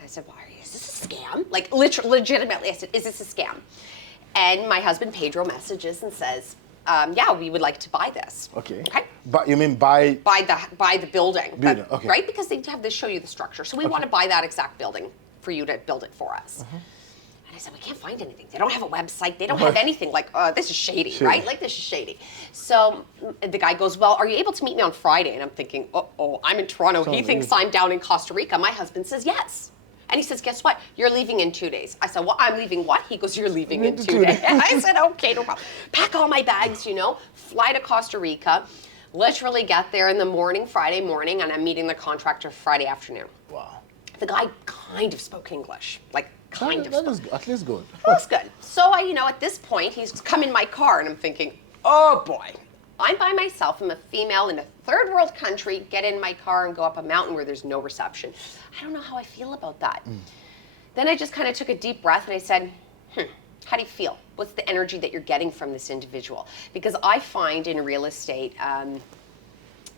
I said, why is this a scam? Like, legitimately, I said, is this a scam? And my husband, Pedro, messages and says, yeah, we would like to buy this. Okay. Okay? But you mean buy? Buy the building. Building, okay. Right? Because they have to show you the structure. So we want to buy that exact building for you to build it for us. And I said, we can't find anything. They don't have a website. They don't have anything. Like, this is shady, right? Like, this is shady. So the guy goes, well, are you able to meet me on Friday? And I'm thinking, uh-oh, I'm in Toronto. He thinks I'm down in Costa Rica. My husband says, yes. And he says, guess what? You're leaving in 2 days. I said, well, I'm leaving what? He goes, you're leaving in 2 days. I said, okay, no problem. Pack all my bags, you know, fly to Costa Rica, literally get there in the morning, Friday morning, and I'm meeting the contractor Friday afternoon. Wow. The guy kind of spoke English, like kind of That spoke. is at least good. That's good. So at this point, he's come in my car, and I'm thinking, oh boy, I'm by myself. I'm a female in a third world country. Get in my car and go up a mountain where there's no reception. I don't know how I feel about that. Then I just kind of took a deep breath and I said, how do you feel? What's the energy that you're getting from this individual? Because I find in real estate,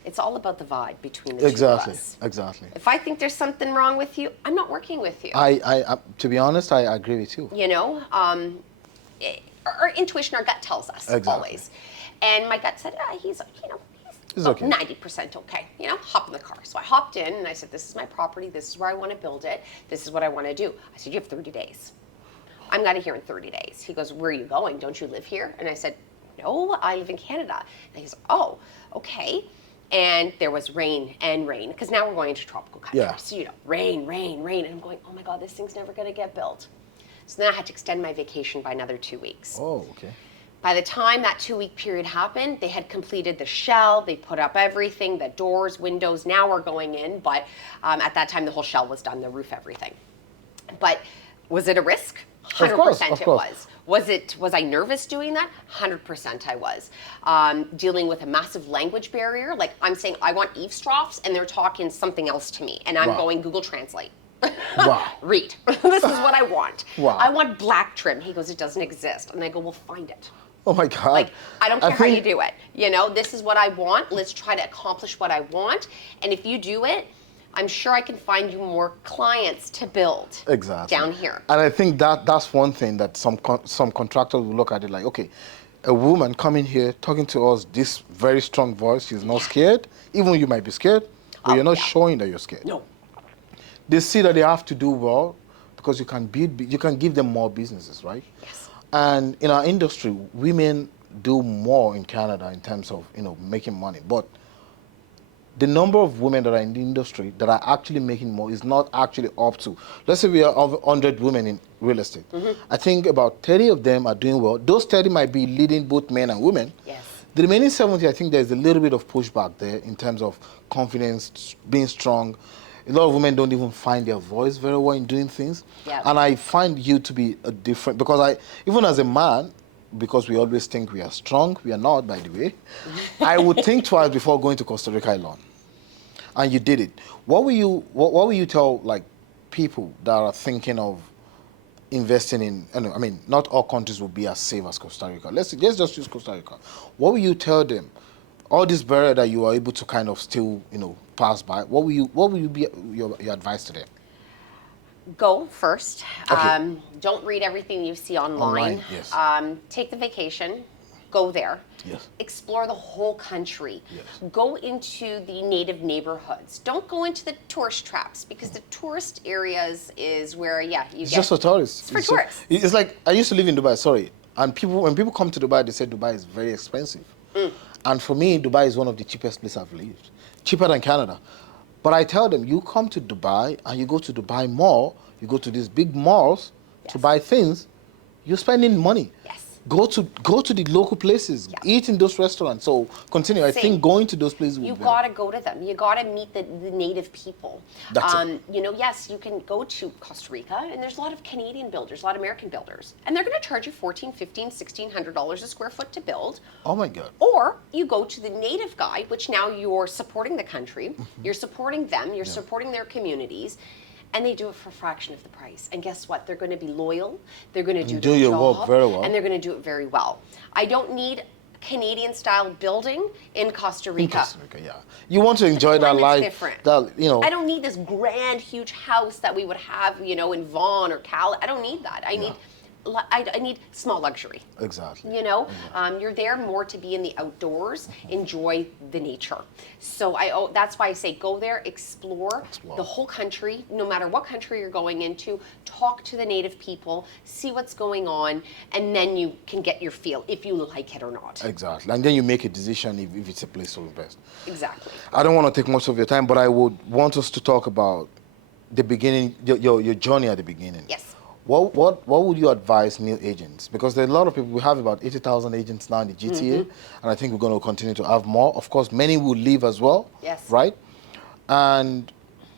it's all about the vibe between the two of us. Exactly. If I think there's something wrong with you, I'm not working with you. I to be honest, I agree with you. You know, our intuition, our gut tells us always. And my gut said, he's okay. 90% okay. You know, hop in the car. So I hopped in and I said, this is my property. This is where I want to build it. This is what I want to do. I said, you have 30 days. I'm out of here in 30 days. He goes, where are you going? Don't you live here? And I said, no, I live in Canada. And he goes, oh, okay. And there was rain, because now we're going into tropical country. Yeah. So, rain. And I'm going, oh my God, this thing's never going to get built. So then I had to extend my vacation by another 2 weeks. Oh, okay. By the time that 2-week period happened, they had completed the shell, they put up everything, the doors, windows now are going in, but at that time the whole shell was done, the roof, everything. But was it a risk? 100% it was. Was I nervous doing that? 100% I was. Dealing with a massive language barrier, like I'm saying I want eavesdrops and they're talking something else to me and I'm going Google Translate. Wow. Read. This is what I want. Wow. I want black trim. He goes, it doesn't exist. And I go, well, find it. Oh my God. Like, I don't care how you do it. This is what I want. Let's try to accomplish what I want. And if you do it, I'm sure I can find you more clients to build down here. And I think that's one thing that some contractors will look at it like, okay, a woman coming here talking to us, this very strong voice, she's not scared. Even you might be scared, but you're not showing that you're scared. No. They see that they have to do well because you can give them more businesses, right? Yes. And in our industry, women do more in Canada in terms of making money, but the number of women that are in the industry that are actually making more is not actually up to. Let's say we are 100 women in real estate. I think about 30 of them are doing well. Those 30 might be leading both men and women. Yes. The remaining 70, I think there's a little bit of pushback there in terms of confidence, being strong. A lot of women don't even find their voice very well in doing things. Yeah. And I find you to be a different, because even as a man, because we always think we are strong. We are not, by the way. I would think twice before going to Costa Rica alone. And you did it. What will you tell like people that are thinking of investing in, I mean, not all countries will be as safe as Costa Rica. Let's just use Costa Rica. What will you tell them? All this barrier that you are able to kind of still, pass by, what will you be your advice to them? Go first. Okay. Don't read everything you see online. Yes. Take the vacation. Go there. Yes. Explore the whole country. Yes. Go into the native neighborhoods. Don't go into the tourist traps, because the tourist areas is where, It's just for tourists. It's for tourists. It's like, I used to live in Dubai, sorry. And when people come to Dubai, they say Dubai is very expensive. And for me, Dubai is one of the cheapest places I've lived. Cheaper than Canada. But I tell them, you come to Dubai and you go to Dubai Mall, you go to these big malls to buy things, you're spending money. Yes. Go to the local places, eat in those restaurants. So continue. I think going to those places you got to go to them. You got to meet the native people. That's it. Yes, you can go to Costa Rica, and there's a lot of Canadian builders, a lot of American builders, and they're going to charge you $1,400, $1,500, $1,600 a square foot to build. Oh my God. Or you go to the native guy, which now you're supporting the country, you're supporting them, you're supporting their communities. And they do it for a fraction of the price. And guess what? They're going to be loyal. They're going to do their your job, work very well. and they're going to do it very well. I don't need Canadian-style building in Costa Rica. In Costa Rica, yeah. You want to enjoy that life. Different. I I don't need this grand, huge house that we would have, in Vaughan or Cal. I don't need that. I need small luxury. Exactly. You're there more to be in the outdoors, enjoy the nature. So that's why I say go there, explore the whole country, no matter what country you're going into, talk to the native people, see what's going on, and then you can get your feel if you like it or not. Exactly. And then you make a decision if it's a place to invest. Exactly. I don't want to take much of your time, but I would want us to talk about the beginning, your journey at the beginning. Yes. What would you advise new agents? Because there are a lot of people. We have about 80,000 agents now in the GTA, and I think we're going to continue to have more. Of course, many will leave as well. Yes. Right? And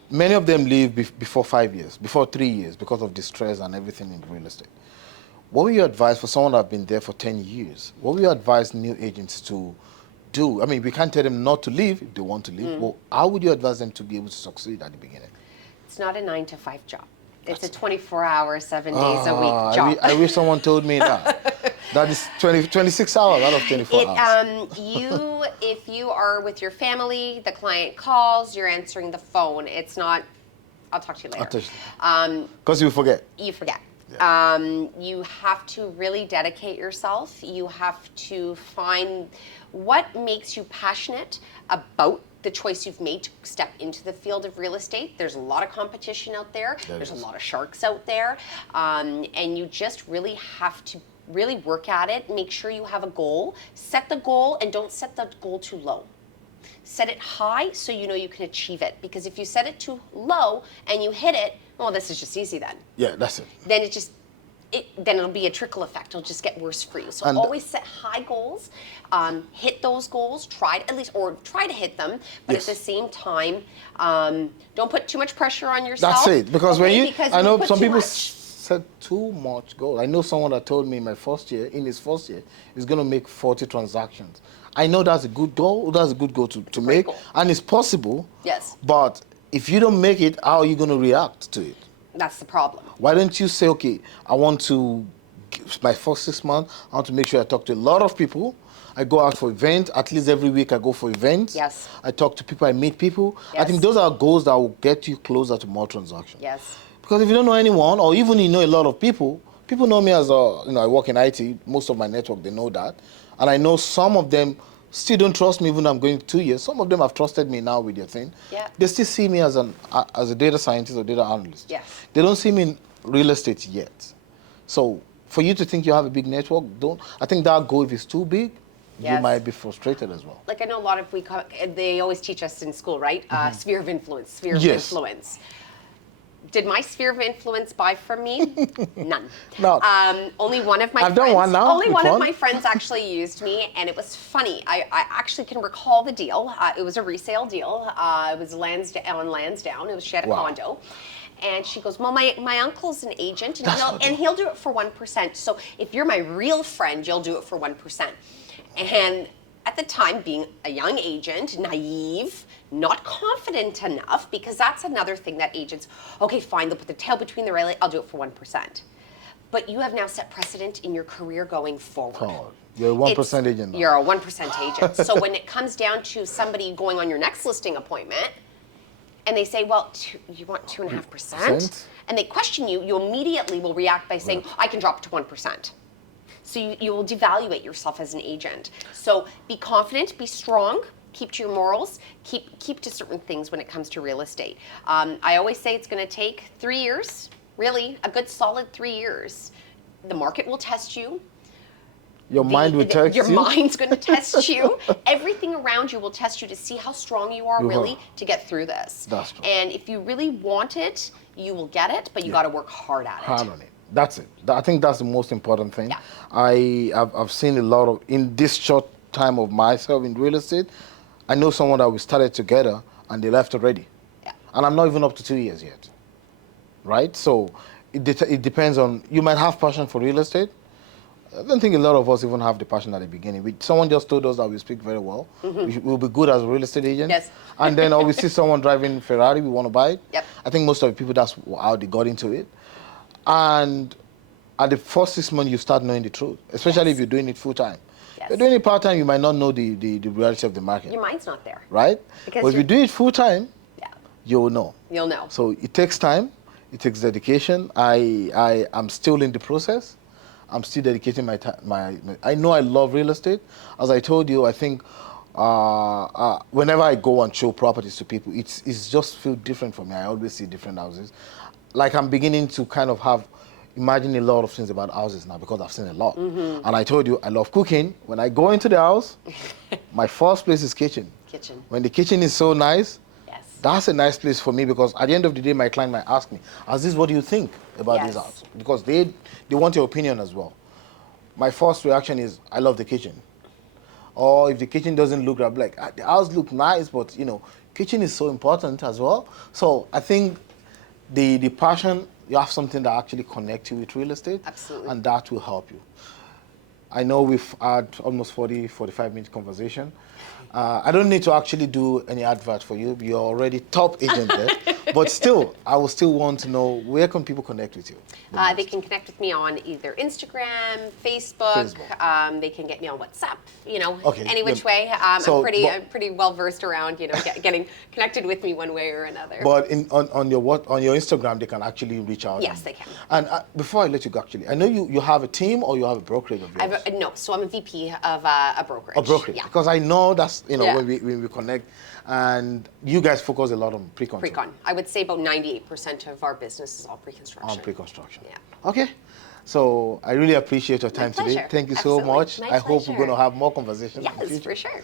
many of them leave before 5 years, before 3 years, because of distress and everything in real estate. What would you advise for someone that's been there for 10 years? What would you advise new agents to do? I mean, we can't tell them not to leave if they want to leave. Well, how would you advise them to be able to succeed at the beginning? It's not a 9-to-5 job. It's a 24-hour, 7 days a week job. I wish someone told me that. That is 26 hours out of 24 hours. If you are with your family, the client calls, you're answering the phone. It's not, I'll talk to you later. Because you forget. You forget. Yeah. You have to really dedicate yourself. You have to find what makes you passionate about the choice you've made to step into the field of real estate. There's a lot of competition out there. There's a lot of sharks out there. And you just really have to really work at it. Make sure you have a goal. Set the goal, and don't set the goal too low. Set it high so you know you can achieve it. Because if you set it too low and you hit it, well, this is just easy then. Yeah, that's it. Then then it'll be a trickle effect. It'll just get worse for you. So always set high goals, hit those goals, try to hit them, but at the same time, don't put too much pressure on yourself. That's it. Because I know some people set too much goal. I know someone that told me in his first year, he's going to make 40 transactions. I know that's a good goal. That's a good goal to make, and it's possible. Yes. But if you don't make it, how are you going to react to it? That's the problem. Why don't you say, okay, I want to, my first 6 months, I want to make sure I talk to a lot of people. I go out for events. At least every week I go for events. Yes. I talk to people. I meet people. Yes. I think those are goals that will get you closer to more transactions. Yes. Because if you don't know anyone, or even you know a lot of people know me as I work in IT. Most of my network, they know that. And I know some of them still don't trust me even though I'm going 2 years. Some of them have trusted me now with their thing. Yeah. They still see me as a data scientist or data analyst. Yes. They don't see me in real estate yet. So for you to think you have a big network, I think that goal, if it's too big, you might be frustrated as well. Like I know a lot of they always teach us in school, right? Sphere of influence, influence. Did my sphere of influence buy from me? None. No. Only one of my I've done one now. Only one of my friends actually used me, and it was funny. I actually can recall the deal. It was a resale deal. It was on Lansdowne. She had a condo. And she goes, well, my uncle's an agent, and he'll do it for 1%. So if you're my real friend, you'll do it for 1%. And at the time, being a young agent, naive, not confident enough, because that's another thing that agents, okay, fine, they'll put their tail between their legs, I'll do it for 1%. But you have now set precedent in your career going forward. Oh, you're a 1% agent now. You're a 1% agent. So when it comes down to somebody going on your next listing appointment, and they say, well, you want 2.5%? And they question you, you immediately will react by saying, I can drop it to 1%. So you will devaluate yourself as an agent. So be confident, be strong, keep to your morals, keep to certain things when it comes to real estate. I always say it's going to take 3 years, really, a good solid 3 years. The market will test you. Your mind will test you. Your mind's going to test you. Everything around you will test you to see how strong you are really to get through this. That's true. And if you really want it, you will get it, but you got to work hard at it. Hard on it. That's it. I think that's the most important thing. Yeah. I've seen a lot of, in this short time of myself in real estate, I know someone that we started together and they left already. Yeah. And I'm not even up to 2 years yet. Right? So it depends on, you might have passion for real estate. I don't think a lot of us even have the passion at the beginning. Someone just told us that we speak very well. We'll be good as a real estate agent. Yes. And then we see someone driving Ferrari, we want to buy it. Yep. I think most of the people, that's how they got into it. And at the first 6 months, you start knowing the truth, especially if you're doing it full time. Yes. If you're doing it part time, you might not know the reality of the market. Your mind's not there. Right? Because but if you do it full time, you'll know. You'll know. So it takes time. It takes dedication. I am still in the process. I'm still dedicating my time. I know I love real estate. As I told you, I think whenever I go and show properties to people, it's just feel different for me. I always see different houses. Like I'm beginning to kind of imagine a lot of things about houses now because I've seen a lot. And I told you, I love cooking. When I go into the house, my first place is kitchen. Kitchen. When the kitchen is so nice, that's a nice place for me because at the end of the day, my client might ask me, Azeez, what do you think about this house? Because they want your opinion as well. My first reaction is, I love the kitchen. Or if the kitchen doesn't look, I'm like, the house looks nice, but kitchen is so important as well. So I think the passion, you have something that actually connects you with real estate. Absolutely. And that will help you. I know we've had almost 45-minute conversation. I don't need to actually do any advert for you. You're already top agent there. But still, I will still want to know, where can people connect with you? They can connect with me on either Instagram, Facebook. They can get me on WhatsApp, any which way. I'm pretty well versed around, getting connected with me one way or another. But on your Instagram, they can actually reach out. Yes, they can. And before I let you go, actually, I know you have a team or you have a brokerage of yours? No, so I'm a VP of a brokerage. A brokerage, because I know that's, Yeah. when we connect, and you guys focus a lot on pre-con. Pre-con. I would say about 98% of our business is all pre-construction. On pre-construction. Yeah. Okay. So I really appreciate your time pleasure. today. Thank you Absolutely. so much. My I hope pleasure. we're going to have more conversations in the Yes, future. for sure.